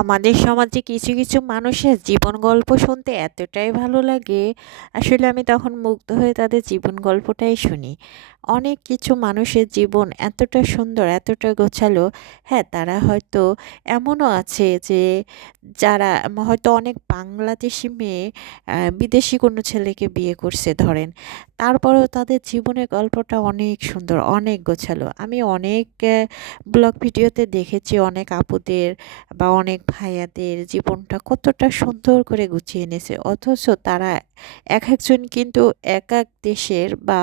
আমাদের সমাজে কিছু কিছু মানুষের জীবন গল্প শুনতে এতটাই ভালো লাগে, আসলে আমি তখন মুগ্ধ হয়ে তাদের জীবন গল্পটাই শুনি। অনেক কিছু মানুষের জীবন এতটা সুন্দর, এতটা গোছালো। হ্যাঁ, তারা হয়তো এমনও আছে যে যারা হয়তো অনেক বাংলাদেশি মেয়ে বিদেশি কোনো ছেলেকে বিয়ে করছে ধরেন, তারপরেও তাদের জীবনের গল্পটা অনেক সুন্দর, অনেক গোছালো। আমি অনেক ব্লগ ভিডিওতে দেখেছি অনেক আপুদের বা অনেক ভাইয়াদের জীবনটা কতটা সুন্দর করে গুছিয়ে এনেছে, অথচ তারা এক একজন কিন্তু এক এক দেশের বা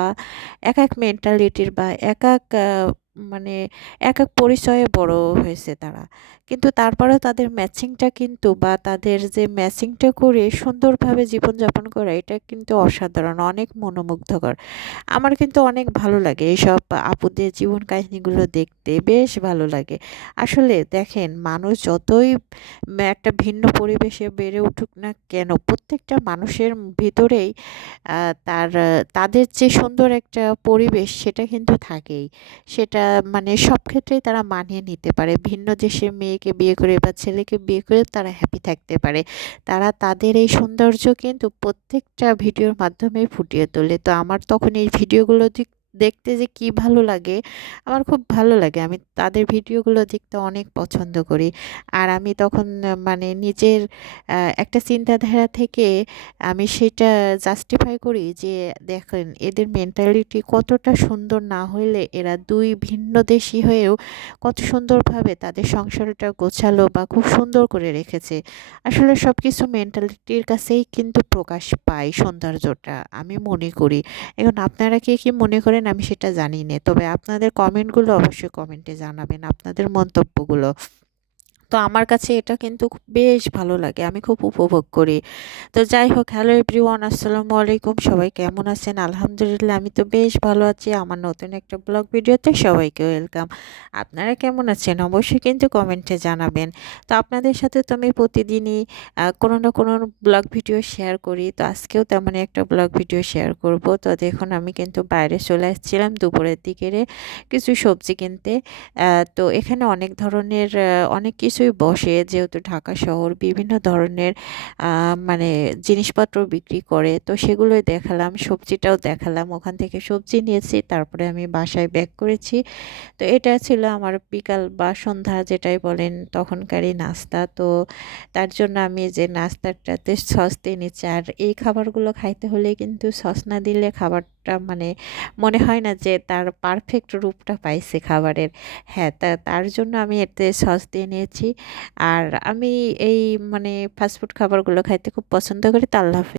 এক এক মেন্টালিটির বা এক এক মানে এক এক পরিচয়ে বড় হয়েছে তারা। কিন্তু তারপরেও তাদের ম্যাচিংটা কিন্তু বা তাদের যে ম্যাচিংটা করে সুন্দরভাবে জীবনযাপন করা, এটা কিন্তু অসাধারণ, অনেক মনোমুগ্ধকর। আমার কিন্তু অনেক ভালো লাগে এইসব আপুদের জীবন কাহিনীগুলো দেখতে, বেশ ভালো লাগে। আসলে দেখেন, মানুষ যতই একটা ভিন্ন পরিবেশে বেড়ে উঠুক না কেন, প্রত্যেকটা মানুষের ভিতরেই তাদের যে সুন্দর একটা পরিবেশ সেটা কিন্তু থাকেই। সেটা মানে সব ক্ষেত্রেই তারা মানিয়ে নিতে পারে। ভিন্ন দেশের মেয়েকে বিয়ে করে বা ছেলেকে বিয়ে করে তারা হ্যাপি থাকতে পারে। তারা তাদের এই সৌন্দর্য কিন্তু প্রত্যেকটা ভিডিওর মাধ্যমে ফুটিয়ে তোলে। তো আমার তখন এই ভিডিওগুলো দেখতে যে কি ভালো লাগে, আমার খুব ভালো লাগে। আমি তাদের ভিডিওগুলো দেখতে অনেক পছন্দ করি। আর আমি তখন মানে নিজের একটা চিন্তাধারা থেকে আমি সেটা জাস্টিফাই করি যে দেখেন এদের মেন্টালিটি কতটা সুন্দর, না হইলে এরা দুই ভিন্ন দেশি হয়েও কত সুন্দরভাবে তাদের সংসারটা গোছালো বা খুব সুন্দর করে রেখেছে। আসলে সব কিছু মেন্টালিটির কাছেই কিন্তু প্রকাশ পায় সৌন্দর্যটা, আমি মনে করি। এখন আপনারা কে কি মনে করেন আমি সেটা জানি না, তবে আপনাদের কমেন্টগুলো অবশ্যই কমেন্টে জানাবেন, আপনাদের মন্তব্যগুলো। তো আমার কাছে এটা কিন্তু বেশ ভালো লাগে, আমি খুব উপভোগ করি। তো যাই হোক, হ্যালো এভরিওয়ান, আসসালামু আলাইকুম। সবাই কেমন আছেন? আলহামদুলিল্লাহ, আমি তো বেশ ভালো আছি। আমার নতুন একটা ব্লগ ভিডিওতে সবাইকে ওয়েলকাম। আপনারা কেমন আছেন অবশ্যই কিন্তু কমেন্টে জানাবেন। তো আপনাদের সাথে তো আমি প্রতিদিনই কোনো না কোনো ব্লগ ভিডিও শেয়ার করি। তো আজকেও তেমনই একটা ব্লগ ভিডিও শেয়ার করব। তো দেখুন, আমি কিন্তু বাইরে চলে আসছিলাম দুপুরের দিকে কিছু সবজি কিনতে। তো এখানে অনেক ধরনের অনেক কিছুই বসে, যেহেতু ঢাকা শহর বিভিন্ন ধরনের মানে জিনিসপত্র বিক্রি করে। তো সেগুলোই দেখালাম, সবজিটাও দেখালাম। ওখান থেকে সবজি নিয়েছি, তারপরে আমি বাসায় ব্যাক করেছি। তো এটা ছিল আমার বিকাল বা সন্ধ্যা যেটাই বলেন তখনকারই নাস্তা। তো তার জন্য আমি যে নাস্তাটাতে সস দিয়ে নিচ্ছি। আর এই খাবারগুলো খাইতে হলে কিন্তু সস না দিলে খাবারটা মানে মনে হয় না যে তার পারফেক্ট রূপটা পাইছে খাবারের। হ্যাঁ, তার জন্য আমি এতে সস দিয়ে নিয়েছি। আর আমি এই মানে ফাস্টফুড খাবারগুলো খাইতে খুব পছন্দ করি। তো আল্লাহ হাফেজ।